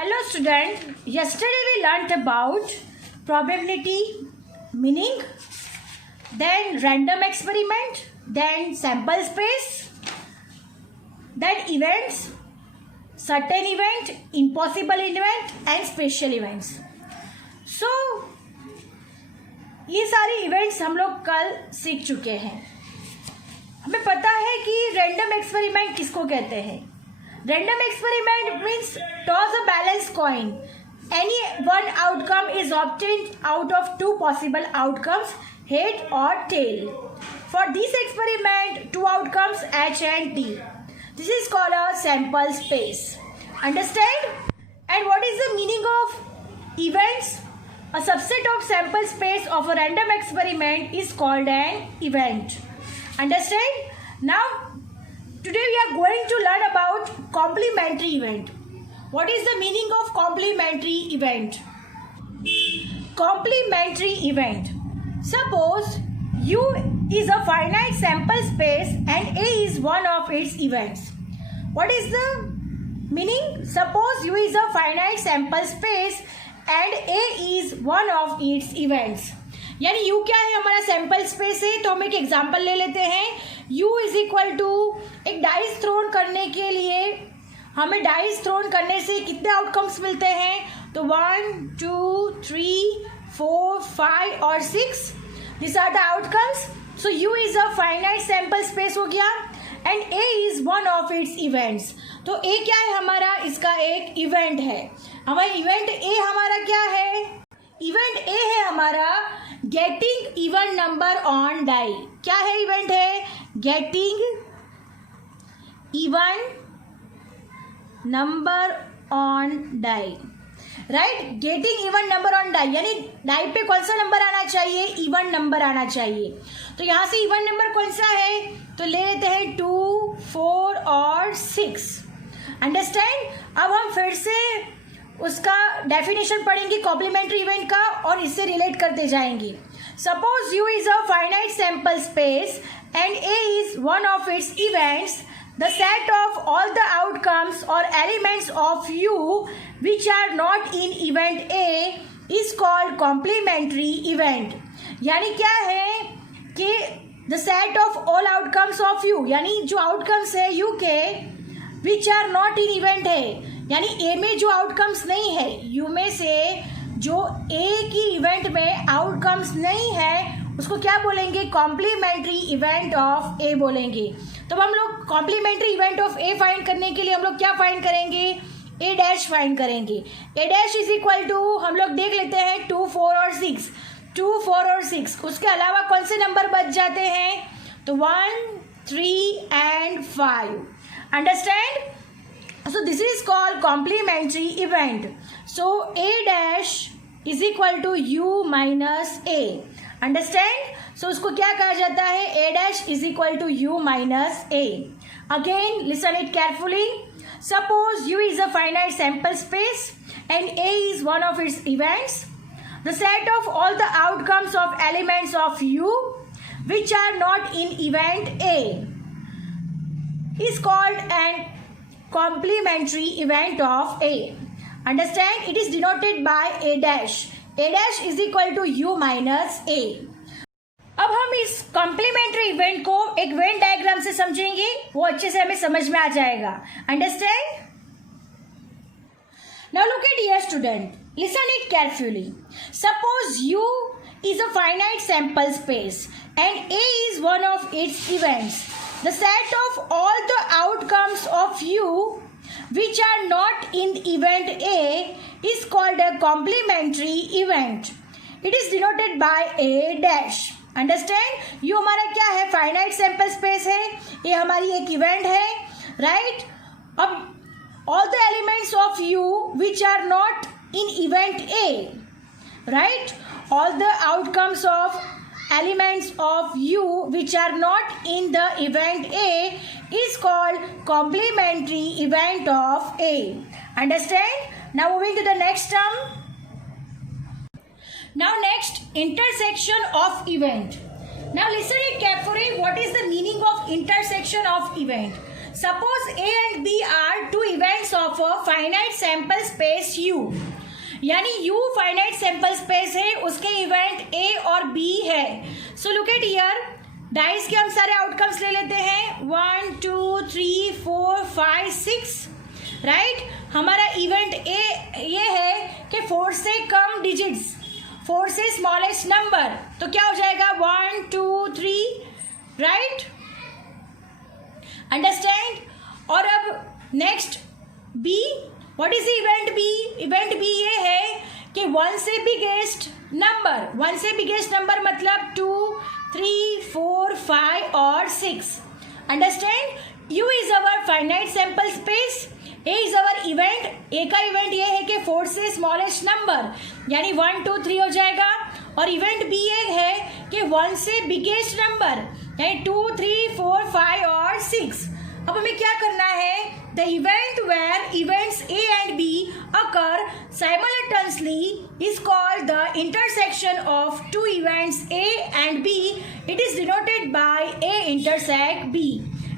Hello student, yesterday we learnt about probability, meaning, then random experiment, then sample space, then events, certain event, impossible event and special events. So ये सारे events हम लोग कल सीख चुके हैं. हमें पता है कि रैंडम एक्सपेरिमेंट किसको कहते हैं. Random experiment means toss a balanced coin. Any one outcome is obtained out of two possible outcomes, head or tail. For this experiment, two outcomes H and T. This is called a sample space. Understand? And what is the meaning of events? A subset of sample space of a random experiment is called an event. Understand? Now, today we are going to learn about complementary event. What is the meaning of complementary event? Complementary event. Suppose U is a finite sample space and A is one of its events. What is the meaning? Suppose U is a finite sample space and A is one of its events. यानी U क्या है, हमारा sample space है. तो हम एक example ले लेते हैं. U इज इक्वल टू एक डाइस थ्रोन करने के लिए हमें डाइस थ्रोन करने से कितने आउटकम्स मिलते हैं. तो 1 2 3 4 5 और 6 this are the outcomes. So U is a finite sample space हो गया and A is one of its events. तो A क्या है हमारा, इसका एक इवेंट है. हमारा इवेंट A हमारा क्या है, इवेंट A है हमारा getting even number on die. क्या है इवेंट है, getting even number on die. Right, getting even number on die यानी डाई पे कौन सा नंबर आना चाहिए, इवन नंबर आना चाहिए. तो यहां से इवन नंबर कौन सा है, तो ले लेते हैं 2 4 और 6. अंडरस्टैंड. अब हम फिर से उसका डेफिनेशन पढ़ेंगे कॉम्प्लीमेंट्री इवेंट का और इससे रिलेट करते जाएंगे. Suppose U is a finite sample space and A is one of its events. The set of all the outcomes और elements of U which are not in event A is called complementary event. यानी क्या है कि the set of all outcomes of U यानी जो outcomes है U के which are not in event है, यानी A में जो आउटकम्स नहीं है, U में से जो A की इवेंट में आउटकम्स नहीं है उसको क्या बोलेंगे, कॉम्प्लीमेंट्री इवेंट ऑफ A बोलेंगे. तो हम लोग complementary event of A find करने के लिए हम लोग क्या फाइंड करेंगे, A डैश फाइंड करेंगे. A dash is equal to हम लोग देख लेते हैं 2 4 और 6. 2 4 और 6 उसके अलावा कौन से नंबर बच जाते हैं, तो 1 3 and 5. Understand? So this is called complementary event. So A dash is equal to U minus A. Understand? So उसको क्या कहा जाता है, A dash is equal to U minus A. Again listen it carefully. Suppose U is a finite sample space and A is one of its events. The set of all the outcomes of elements of U which are not in event A is called an complementary event of A. Understand? It is denoted by A dash. A dash is equal to U minus A. अब हम इस complementary event को एक Venn diagram से समझेंगे, वो अच्छे से हमें समझ में आ जाएगा. Understand? Now look at here student. Listen it carefully. Suppose U is a finite sample space and A is one of its events. The set of all the outcomes of U which are not in event A is called a complementary event. It is denoted by A dash. Understand? U हमारा क्या है, finite sample space है, ये हमारी एक event है. Right? अब all the elements of U which are not in event A, right? All the outcomes of elements of U which are not in the event A is called complementary event of A. Understand? Now moving to the next term. Now next, intersection of event. Now listen it carefully. What is the meaning of intersection of event? Suppose A and B are two events of a finite sample space U. यानी U finite sample space है, उसके event A और B है. So look at here. Dice के हम सारे outcomes ले लेते हैं. 1 2 3 4 5 6. राइट. हमारा इवेंट ए ये है कि 4 से कम डिजिट्स, 4 से स्मॉलेस्ट नंबर, तो क्या हो जाएगा 1 2 3. राइट. अंडरस्टैंड. और अब next B. What is event B? Event B ये है कि 1 से बिगेस्ट नंबर, 1 से बिगेस्ट नंबर मतलब 2 3 4 5 और 6. Understand. U is our finite sample space. A is our event. A का इवेंट ये है कि 4 से स्मॉलेस्ट नंबर यानी 1 2 3 हो जाएगा. और इवेंट B ये है कि 1 से बिगेस्ट नंबर यानी 2 3 4 5 और 6. अब हमें क्या करना है? The event where events A and B occur simultaneously is called the intersection of two events A and B. It is denoted by A intersect B.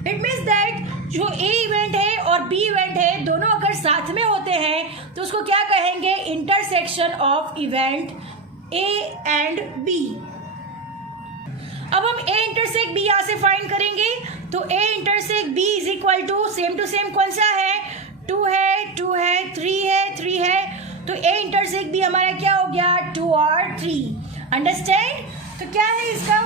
It means that जो A event है और B event है दोनों अगर साथ में होते हैं तो उसको क्या कहेंगे? Intersection of event A and B. अब हम A इंटरसेक्ट B यहाँ से फाइंड करेंगे. तो A intersect B is equal to same to same कौन सा है? 2 है, 2 है, 3 है, 3 है. तो A इंटरसेक्ट B हमारा क्या हो गया? 2 और 3. अंडरस्टैंड. तो क्या है इसका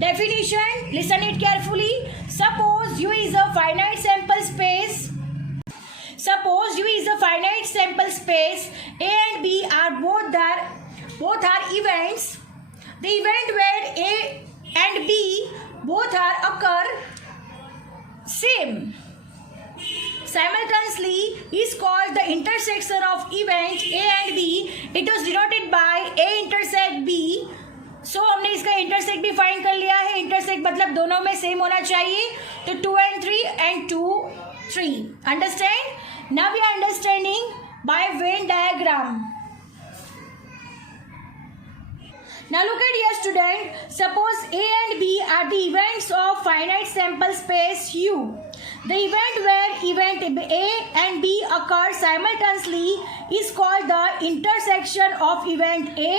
definition? Listen it carefully. Suppose U is a finite sample space. Suppose U is a finite sample space. A and B are both are events. The event where A and B both are occur same simultaneously is called the intersection of event A and B. It was denoted by A intersect B. So हमने इसका intersect भी find कर लिया है. Intersect मतलब दोनों में same होना चाहिए. तो 2 and 3 and 2 3. Understand? Now we are understanding by Venn diagram. Now look at here student. Suppose A and B are the events of finite sample space U. The event where event A and B occur simultaneously is called the intersection of event A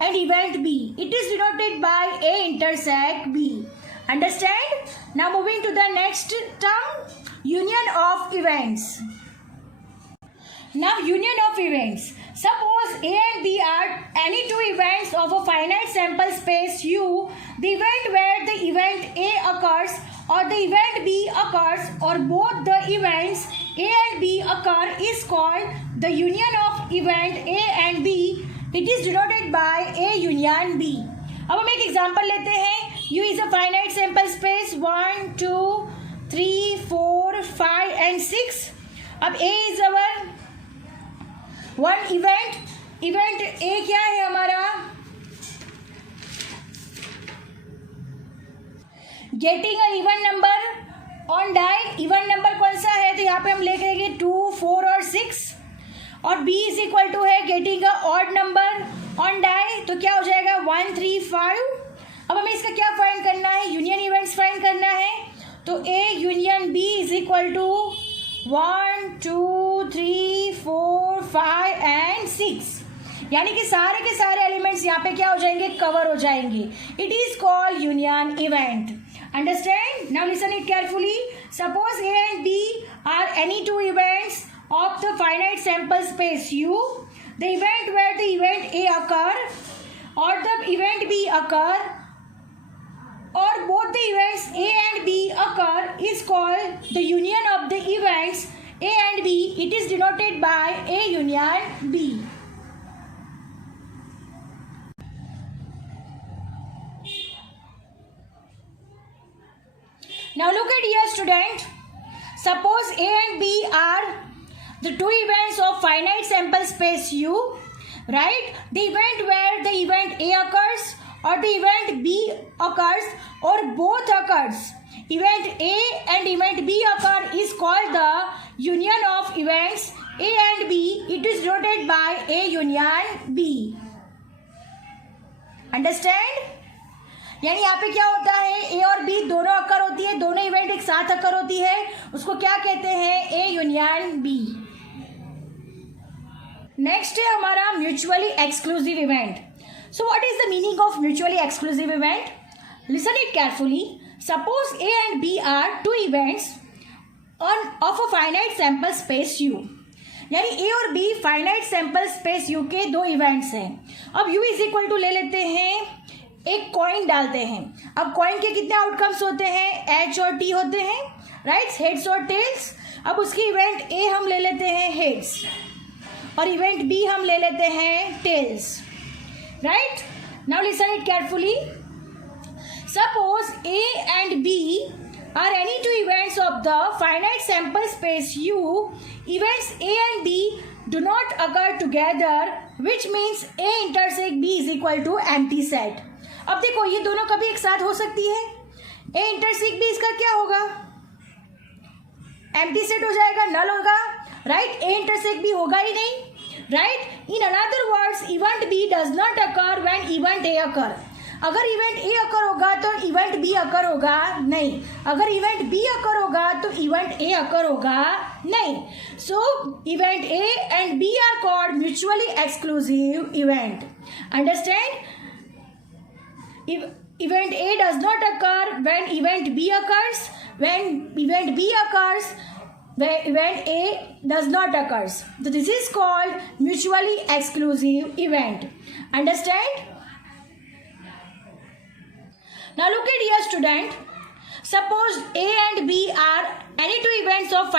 and event B. It is denoted by A intersect B. Understand? Now moving to the next term, union of events. Now union of events. Suppose A and B are any two events of a finite sample space U. The event where the event A occurs or the event B occurs or both the events A and B occur is called the union of event A and B. It is denoted by A union B. अब हम एक example लेते हैं. U is a finite sample space 1 2 3 4 5 and 6. अब A is our one event. Event A क्या है हमारा? Getting a even number on die. Even number कौन सा है? तो यहाँ पे हम लिख लेंगे 2 4 और 6. और B इज इक्वल टू है getting a odd number on die. तो क्या हो जाएगा 1 3 5. अब हमें इसका क्या फाइंड करना है? यूनियन इवेंट्स फाइंड करना है. तो A union B is equal to 1 2 3 4 5 and 6. यानी कि सारे के सारे एलिमेंट्स यहाँ पे क्या हो जाएंगे? कवर हो जाएंगे. It is called union event. Understand? Now listen it carefully. Suppose A and B are any two events of the finite sample space U. The event where the event A occur or the event B occur or both the events A and B occur is called the union of the events A and B. It is denoted by A union B. Now look at here student. Suppose A and B are the two events of finite sample space U. Right? The event where the event A occurs or the event B occurs or both occurs. Event A and event B occur is called the union of events A and B. It is denoted by A union B. Understand? यानी यहाँ पे क्या होता है, ए और B दोनों अकर होती है, दोनों इवेंट एक साथ अकर होती है, उसको क्या कहते हैं, ए यूनियन बी। नेक्स्ट है हमारा mutually exclusive event. So what is the meaning of mutually exclusive event? Listen it carefully. Suppose A and B are two events of a finite sample space U, यानी A और B finite sample space U के दो events हैं। अब you is equal to ले लेते हैं, एक कॉइन डालते हैं। अब कॉइन के कितने आउटकम्स होते हैं, एच और टी होते हैं, राइट, हेड्स और टेल्स। अब उसकी इवेंट ए हम ले लेते हैं हेड्स और इवेंट बी हम ले लेते हैं tails, right. Now listen it carefully. Suppose A and B are any two events of the finite sample space U, events A and B do not occur together, which means A intersect B is equal to empty set. अब देखो ये दोनों कभी एक साथ हो सकती है, A intersect B इसका क्या होगा, empty set हो जाएगा, null होगा, right? A intersect B होगा ही नहीं, right? In other words, event B does not occur when event A occur. अगर इवेंट ए अकर होगा तो इवेंट बी अकर होगा नहीं, अगर इवेंट बी अकर होगा तो इवेंट ए अकर होगा नहीं। So event A and B are called mutually exclusive event. Understand? Event A does not occur when event B occurs, when event B occurs event A does not occurs. So this is called mutually exclusive event. Understand? Now look at here student. Suppose A and B are any two events of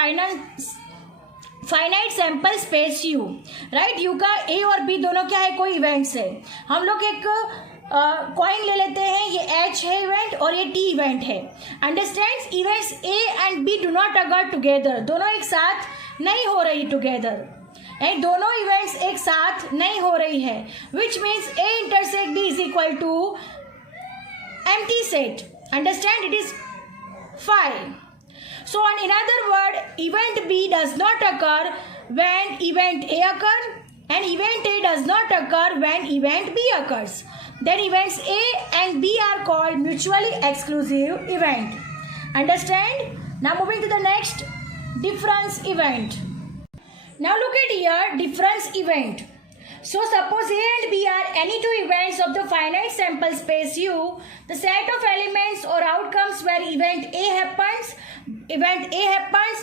finite sample space U. Right? U का A और B दोनों क्या है, कोई events है। हम लोग एक कॉइन ले लेते हैं, ये H है इवेंट और ये T इवेंट है। Understand? Events A and B do not occur together, दोनों एक साथ नहीं हो रही टुगेदर, एंड दोनों इवेंट्स एक साथ नहीं हो रही है, which means A intersect B is equal to empty set. Understand? It is phi. So in other word, event B does not occur when event A occur, and event A does not occur when event B occurs. Then events A and B are called mutually exclusive event. Understand? Now moving to the next, difference event. Now look at here, difference event. So suppose A and B are any two events of the finite sample space U, the set of elements or outcomes where event A happens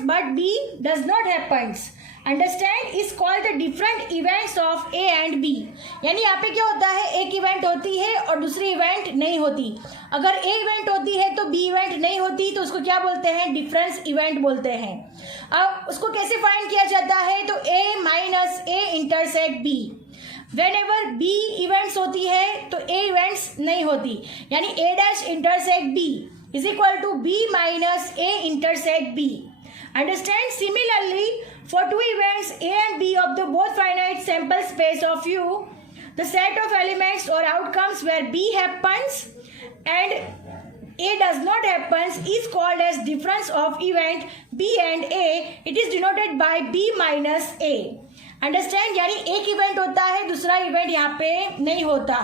but B does not happens, understand, is called the different events of A and B. यानी यहाँ पे क्या होता है, एक event होती है और दूसरी इवेंट नहीं होती। अगर A इवेंट होती है तो B इवेंट नहीं होती, तो उसको क्या बोलते हैं, डिफरेंस इवेंट बोलते हैं। अब उसको कैसे फाइंड किया जाता है, तो A minus A intersect B। Whenever B events होती है तो A इवेंट्स नहीं होती, यानी A dash intersect B is equal to B minus A intersect B। Understand? Similarly for two events A and B of the both finite sample space of U, the set of elements or outcomes where B happens and A does not happens is called as difference of event B and A. It is denoted by B minus A. Understand? यानी एक event होता है, दूसरा event यहाँ पे नहीं होता।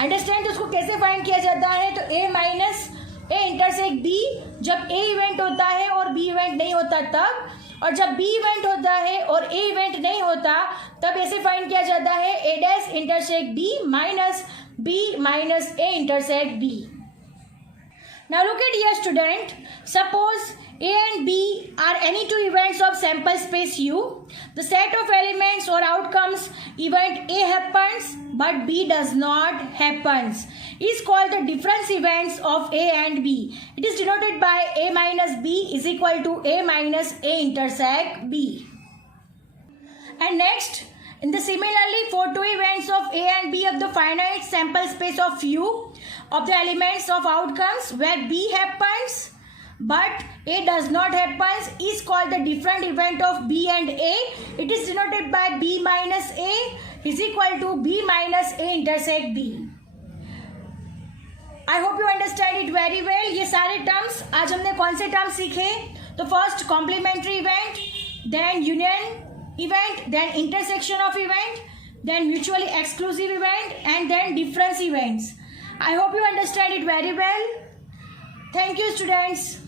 Understand? तो उसको कैसे फाइंड किया जाता है, तो A minus A intersect B, जब A इवेंट होता है और B इवेंट नहीं होता तब, और जब B इवेंट होता है और A इवेंट नहीं होता तब ऐसे फाइंड किया जाता है, A dash intersect B minus B minus A intersect B। Now look at here student. Suppose A and B are any two events of sample space U. The set of elements or outcomes event A happens but B does not happens is called the difference events of A and B. It is denoted by A minus B is equal to A minus A intersect B. And next, in the similarly for two events of A and B of the finite sample space of U of the elements of outcomes where B happens but A does not happens is called the different event of B and A. It is denoted by B minus A is equal to B minus A intersect B. I hope you understand it very well. ये सारे terms आज हमने कौन से terms सीखे, तो first complementary event, then union event, then intersection of event, then mutually exclusive event and then difference events. I hope you understand it very well. Thank you, students.